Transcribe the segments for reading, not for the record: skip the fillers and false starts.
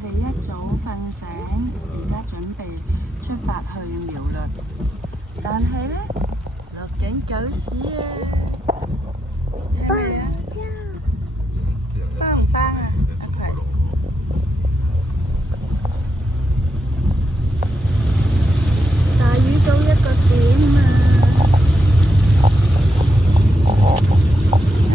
我哋一早瞓醒，而家準備出發去苗栗，但係呢，落緊狗屎啊！係咪啊？幫唔幫啊？阿葵，大雨到一個點啊！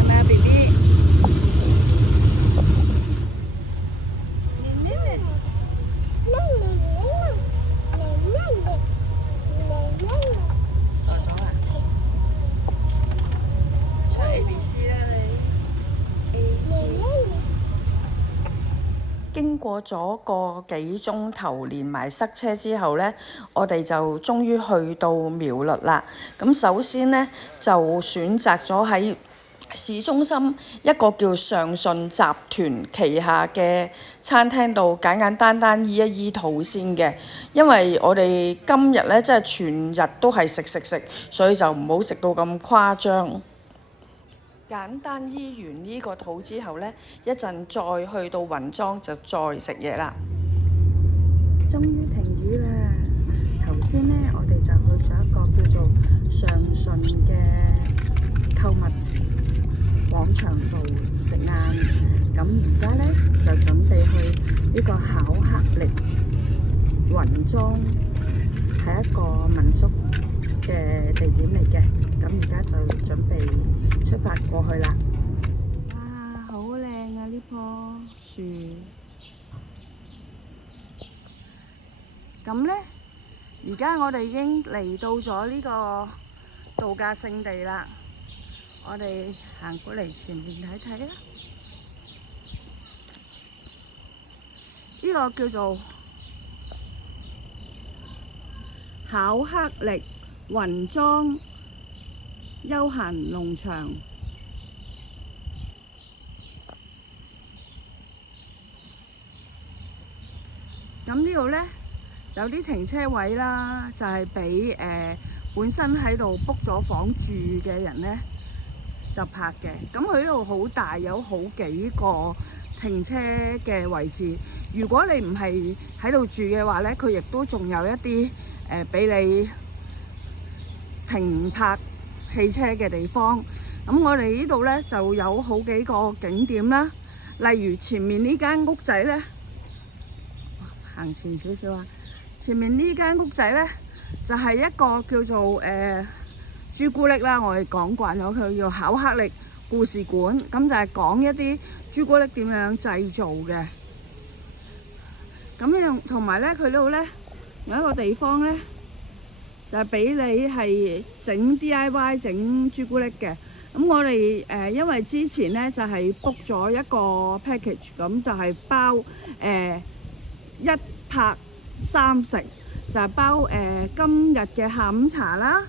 係咪啊，BB？傻咗啊！出 ABC 啦你 ABC。經過咗個幾鐘頭連埋塞車之後呢，我哋就終於去到苗栗啦。咁首先呢，就選擇咗喺市中心一個叫上順集團旗下嘅餐廳度簡簡單單醫一醫肚先嘅，因為我哋今日呢，真係全日都係食，所以就唔好食到咁誇張。簡單醫完呢個肚之後呢，一陣再去到雲莊就再食嘢啦。終於停雨啦！頭先呢，我哋就去咗一個叫做上順嘅購物廣場度食晏，咁而家呢，就準備去呢個巧克力雲莊，係一個民宿嘅地點嚟嘅。咁而家就準備出發過去啦。哇，好靚啊！呢棵樹。咁呢，而家我哋已經嚟到咗呢個度假勝地啦。我哋行過嚟前面睇睇啦。呢個叫做巧克力雲莊休閒農場。咁呢度呢，就有啲停車位啦，就係俾本身喺度 book 咗房住嘅人呢就泊嘅。咁佢呢度好大，有好幾個停車嘅位置。如果你唔係喺度住嘅話呢，佢亦都仲有一啲俾你停泊汽車嘅地方。咁我哋呢度呢，就有好幾個景點啦，例如前面呢間屋仔呢，行前少少啊。前面呢間屋仔呢，就係一個叫做朱古力啦，我哋講慣咗佢叫巧克力故事館，咁就係講一啲朱古力點樣製造嘅。咁樣同埋呢，佢呢度呢，有一個地方呢，就係俾你係整 DIY 整朱古力嘅。咁我哋因為之前呢，就係 book 咗一個 package，咁就係包一泊三食，就係包今日嘅下午茶啦，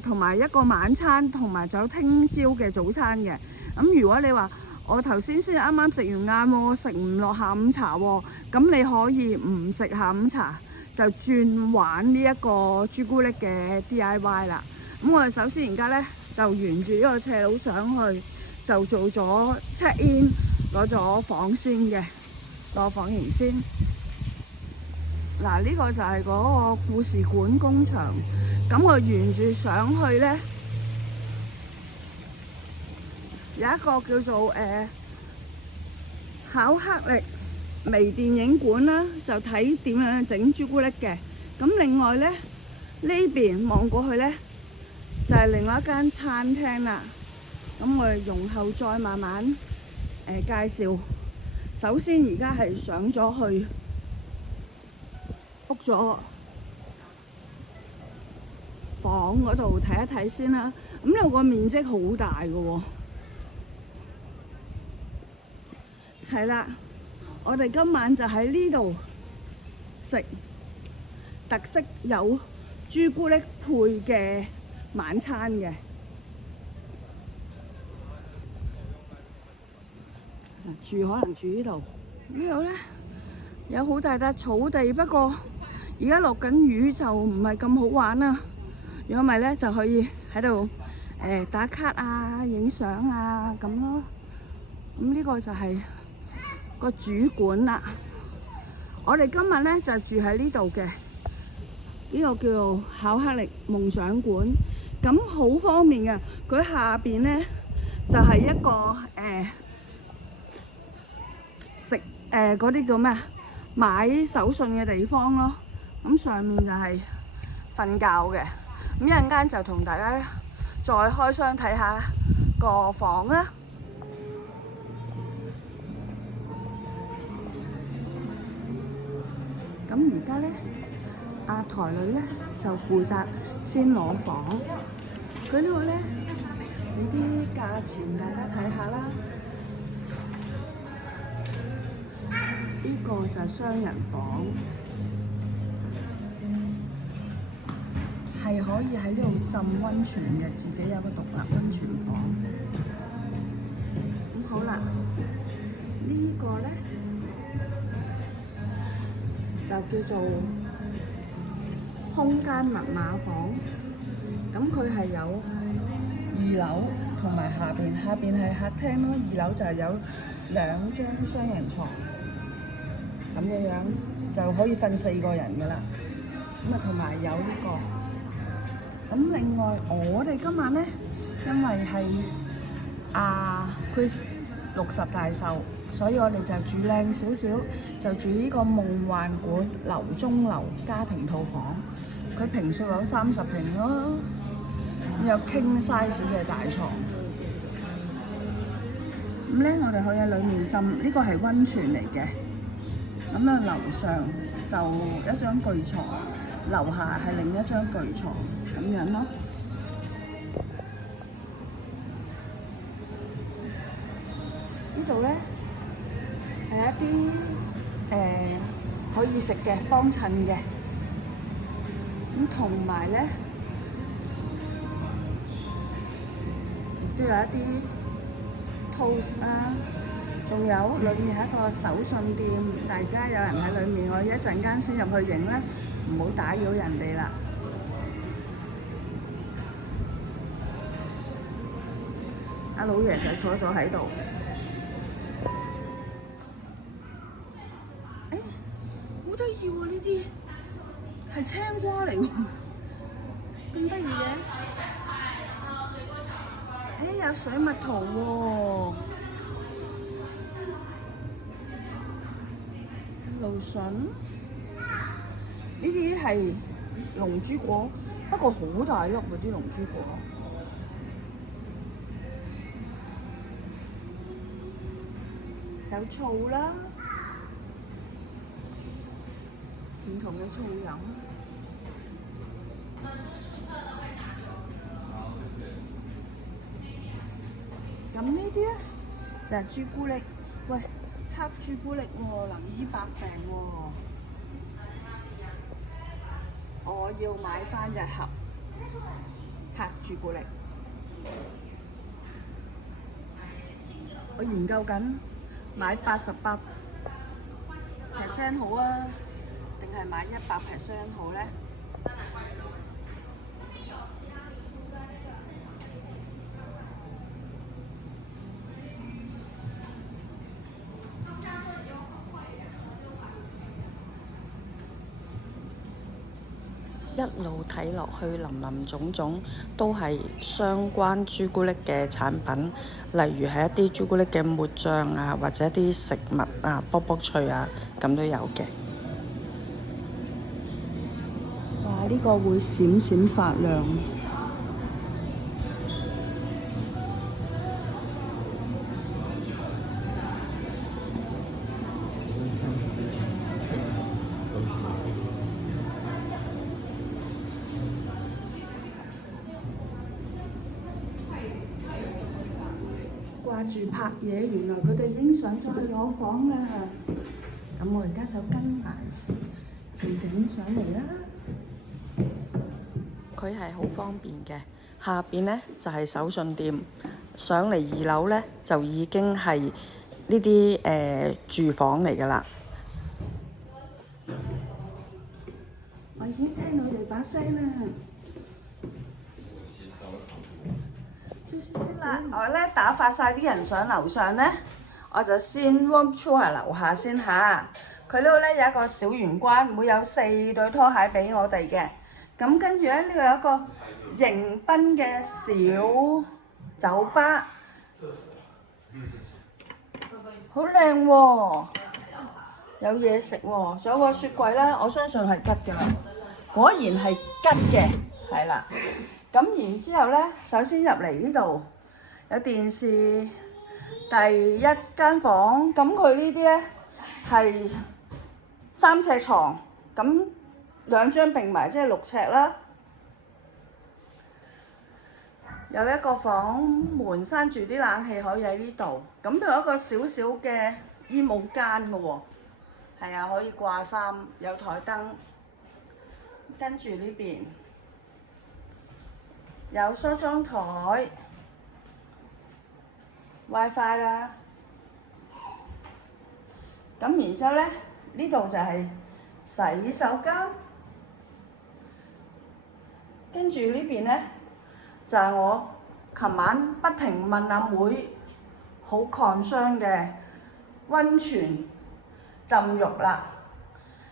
同埋一個晚餐，同埋仲有聽朝嘅早餐嘅。咁如果你話我頭先先啱啱食完晏喎，食唔落下午茶喎，咁你可以唔食下午茶，就轉玩呢一個朱古力嘅 DIY 啦。咁我哋首先而家呢，就沿住呢個斜路上去，就做咗 check in， 攞咗房先嘅，攞房型先。嗱，呢個就係嗰個故事館工場。咁我沿住上去呢，有一個叫做巧克力微電影館啦，就睇點樣整朱古力嘅。咁另外呢，呢邊望過去呢，就係另外一間餐廳啦。咁我哋容後再慢慢介紹。首先而家係上咗去 book 咗房嗰度睇一睇先啦。咁呢度個面積好大嘅喎。係啦，我哋今晚就喺呢度食特色有朱古力配嘅晚餐嘅。住可能住呢度。呢度呢，有好大笪草地，不過而家落緊雨就唔係咁好玩啦。如果唔係呢，就可以喺度打卡啊、影相啊咁咯。咁呢個就係個主館啦。我哋今日咧就住喺呢度嘅，呢個叫做巧克力夢想館，咁好方便嘅。佢下邊咧就係一個食嗰啲叫咩啊？買手信嘅地方咯。咁上面就係瞓覺嘅。咁一陣間就同大家再開箱睇下個房啦。咁而家咧，阿台女咧就負責先攞房。佢呢個咧，俾啲價錢大家睇下啦。呢個就係雙人房，係可以喺呢度浸溫泉嘅，自己有個獨立溫泉房。咁好啦，呢個咧就叫做空間密碼房。咁佢係有2樓同埋下邊係客廳咯。2樓就係有2張雙人床，咁樣就可以瞓4個人㗎啦。咁啊，同埋有呢個。咁另外我哋今晚咧，因為係Chris 60大壽，所以我哋就住靚少少，就住呢個夢幻館樓中樓家庭套房。佢平數有30平咯，有 king size 嘅大床。咁咧，我哋可以喺裡面浸，呢個係溫泉嚟嘅。咁啊，樓上就一張巨床，樓下係另一張巨床，咁樣咯。呢度咧係一啲可以食嘅幫襯嘅，咁同埋咧亦都有一啲 toast 啦，仲有裏面係一個手信店，大家有人喺裏面，我一陣間先入去影咧，唔好打擾人哋啦。阿老爺就坐咗喺度。好得意喎！呢啲係青瓜嚟喎，咁得意嘅。有水蜜桃喎，蘆筍。呢啲係龍珠果，不過好大粒喎啲龍珠果。有醋啦。唔同嘅醋飲，咁呢啲咧就係朱古力，喂，黑朱古力喎，能醫百病喎，我要買翻1盒黑朱古力。我研究緊買88% 好啊，定係買100% 好咧？一路睇落去，林林總總都係相關朱古力嘅產品，例如係一啲朱古力嘅抹醬啊，或者一啲食物啊，卜卜脆啊，咁都有嘅。哇！呢個會閃閃發亮。掛住拍嘢，原來佢哋已經上咗去攞房啦。咁我而家就跟埋晴晴上嚟啦。佢係好方便嘅，下邊呢就係手信店，上嚟2樓呢就已經係呢啲住房嚟㗎啦。我已經聽到你把聲啦。我咧打發晒啲人上樓上咧，我就先 warm through 下樓下先嚇。佢呢度咧有一個小玄關，會有4對拖鞋俾我哋嘅。咁跟住咧，呢度有一個迎賓嘅小酒吧，好靚喎，有嘢食喎，仲有個雪櫃咧，我相信係吉嘅啦，果然係吉嘅，係啦。咁然之後咧，首先入嚟呢度有電視，第一間房，咁佢呢啲咧係3尺床，咁2張並埋即係6尺啦。有一個房門閂住，啲冷氣可以喺呢度。咁有一個小小嘅衣帽間嘅喎，係啊，可以掛衫，有台燈。跟住呢邊有梳妝台、WiFi 啦。咁然之後咧，呢度就係洗手間。跟住呢邊咧，就係我琴晚不停問阿妹好 concern 嘅溫泉浸浴啦。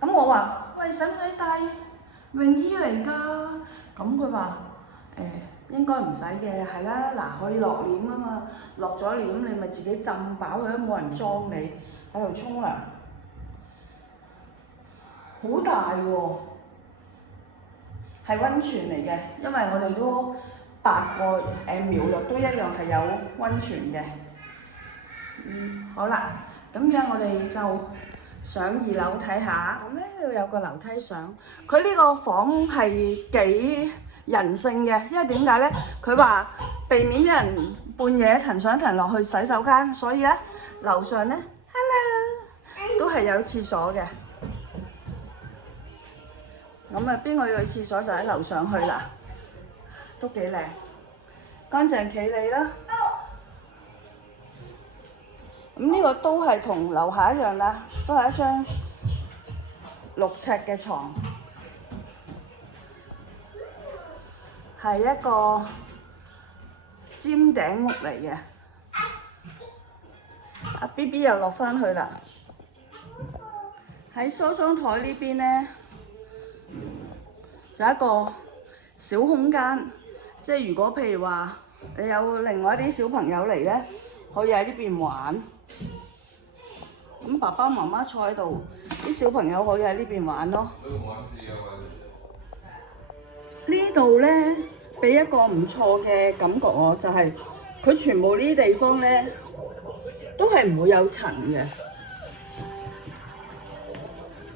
咁我話：喂，使唔使帶泳衣嚟㗎？咁佢話：應該唔使嘅，係啦，嗱可以落簾啊嘛，落咗簾你咪自己浸飽佢，都冇人裝你喺度沖涼。好大喎，係溫泉嚟嘅，因為我哋都8個苗栗都一樣係有溫泉嘅。好啦，咁樣我哋就上2樓睇下。咁咧呢度有個樓梯上，佢呢個房係幾人性嘅，因為點解咧？佢話避免啲人半夜騰上騰落去洗手間，所以咧樓上咧 ，hello 都係有廁所嘅。咁啊，邊個要去廁所就喺樓上去啦，都幾靚，乾淨企理啦。咁呢個都係同樓下一樣啦，都係一張6尺嘅床，係一個尖頂屋嚟嘅。阿 BB 又落返去啦。喺梳妝台呢邊咧，就一個小空間，即係如果譬如話你有另外一啲小朋友嚟咧，可以喺呢邊玩。咁爸爸媽媽坐喺度，啲小朋友可以喺呢邊玩咯。呢度咧俾一個唔錯嘅感覺我，就係佢全部呢啲地方咧都係唔會有塵嘅。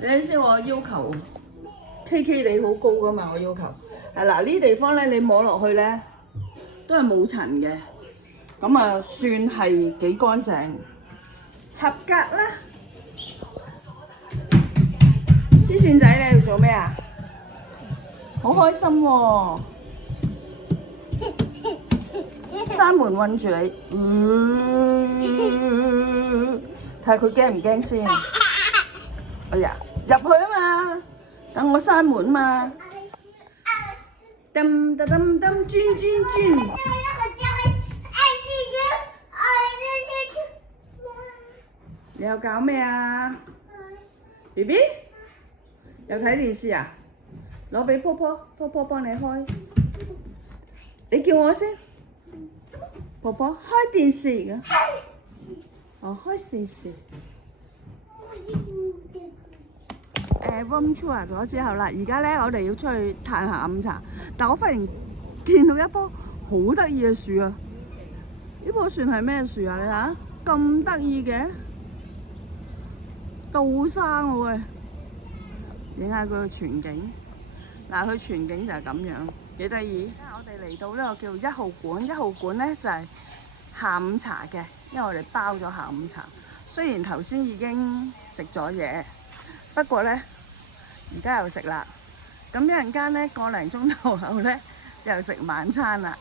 你睇先，我要求 KK 你好高噶嘛，我要求係嗱，呢啲地方咧你摸落去咧都係冇塵嘅，咁啊算係幾乾淨，合格啦。黐線仔你要做咩啊？好開心喎！閂門韞住你，睇下佢驚唔驚先。哎呀，入去啊嘛，等我閂門嘛。噔噔噔噔，轉轉轉。你又搞咩啊 ？BB 又睇電視啊？攞俾婆婆，婆婆幫你開。你叫我先，婆婆開電視㗎。哦，開電視。room tour 咗之後啦，而家咧我哋要出去嘆下午茶，但我忽然見到一棵好得意嘅樹啊！呢棵樹係咩樹啊？你睇下，咁得意嘅，倒生喎喂！影下佢個全景，嗱佢全景就係咁樣，幾得意。我哋嚟到呢個叫1號館，1號館咧就係下午茶嘅，因為我哋包咗下午茶。雖然頭先已經食咗嘢，不過咧而家又食啦。咁一陣間咧個零鐘頭後咧又食晚餐啦。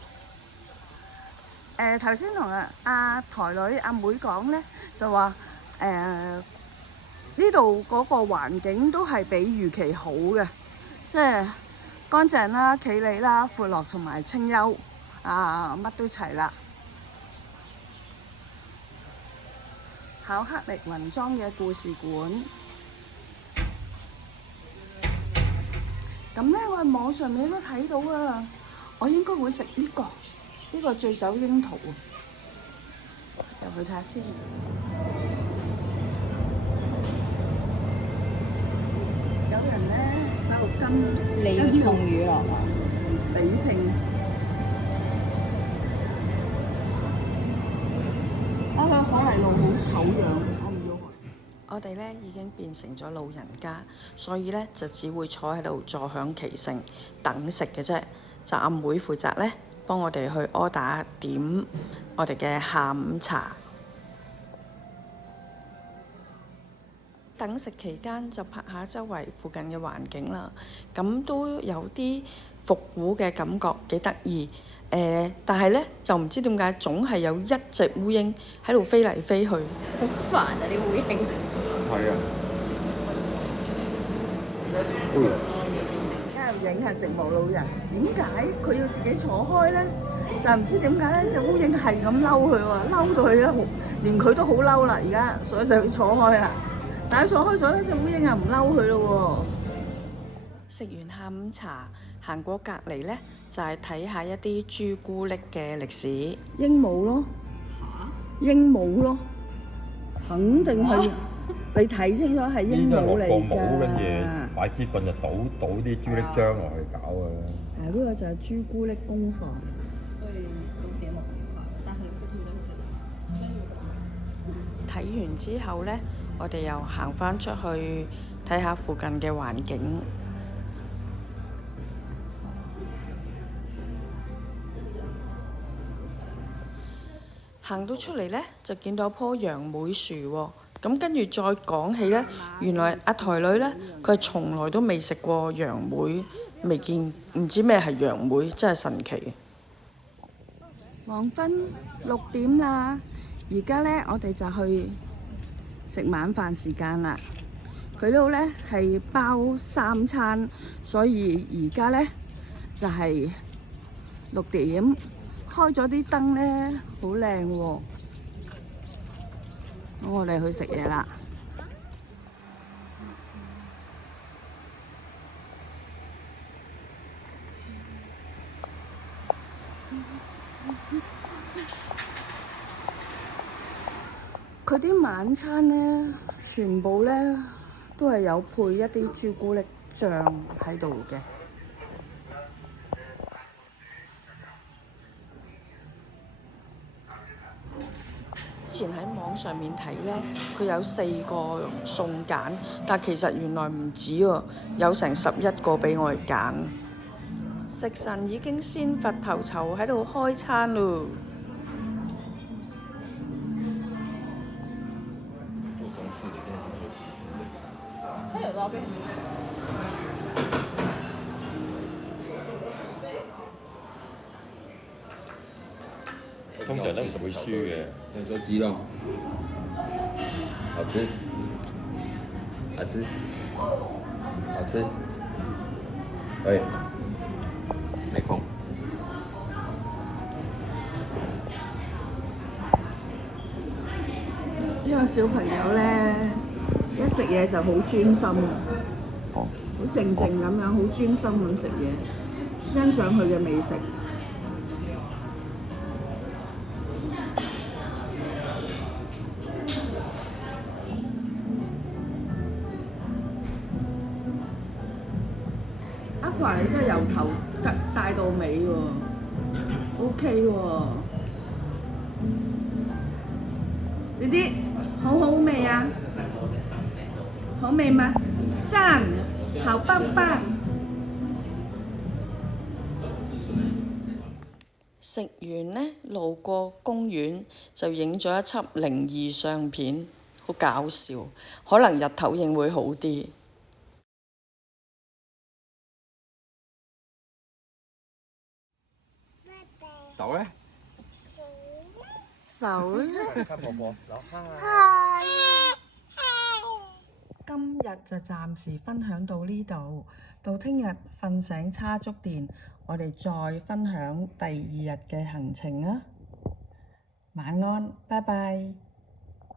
頭先同阿台女阿妹講咧，就話呢度嗰個環境都係比預期好嘅，即係乾淨啦、企理啦、闊落同埋清幽啊，乜都齊啦。考克力雲莊嘅故事館，咁咧，我喺網上面都睇到啊，我應該會食呢個，呢個醉酒櫻桃啊，入去睇下先。有人咧就跟李松乳酪啊，比拼啊！佢可麗露好醜樣，我唔要佢。我哋咧已經變成咗老人家，所以咧就只會坐喺度坐享其成，等食嘅啫。就阿妹負責咧幫我哋去order點我哋嘅下午茶。等食期間就拍下周圍附近嘅環境啦，咁都有啲復古嘅感覺，幾得意。但係咧就唔知點解總係有一隻烏蠅喺度飛嚟飛去。好煩啊！啲烏蠅。係啊。而家又影下寂寞老人，點解佢要自己坐開咧？就唔知點解咧，隻烏蠅係咁嬲佢喎，嬲到佢咧，連佢都好嬲啦！而家所以就要坐開啦。但係坐開咗咧，隻烏蠅又唔嬲佢咯喎。食完下午茶，行過隔離咧，就係睇下一啲朱古力嘅歷史。鸚鵡咯，鸚鵡咯，肯定係你睇清楚係鸚鵡嚟㗎。呢個落個帽跟住擺支棍就倒啲朱古力漿落去搞㗎啦。呢個就係朱古力工房。所以都幾冇辦法，但係即係睇完之後咧，我哋又行翻出去睇下附近嘅環境。行到出嚟咧，就見到棵楊梅樹喎。咁跟住再講起咧，原來阿台女咧，佢係從來都未食過楊梅，未見，唔知咩係楊梅，真係神奇。黃昏6點啦，而家咧我哋就去食晚飯時間啦。佢呢度咧係包3餐，所以而家咧就係6點，開咗啲燈咧，好靚喎。咁我哋去食嘢啦。佢啲晚餐咧，全部咧都係有配一啲朱古力醬喺度嘅。之前喺網上面睇咧，佢有4個餸揀，但其實原來唔止喎，有成11個俾我哋揀。食神已經先拔頭籌喺度開餐咯。做中式的，今天是做西式的。它有多少杯？通常都唔會輸嘅。先說雞肉，好吃，好吃，好吃，可以，沒空。呢個小朋友咧，一食嘢就好專心啊，好靜靜咁樣，好專心咁食嘢，欣賞佢嘅美食。阿華，你真係由頭帶到尾喎，OK 喎，弟弟好好味啊！好味嗎？讚，好棒棒！食完呢，路過公園就影咗一輯靈異相片，好搞笑。可能日頭影會好啲。手咧？手咧？看婆婆，然後嗨！今日就暫時分享到呢度，到聽日瞓醒叉足電，我哋再分享第2日嘅行程啊！晚安，拜拜。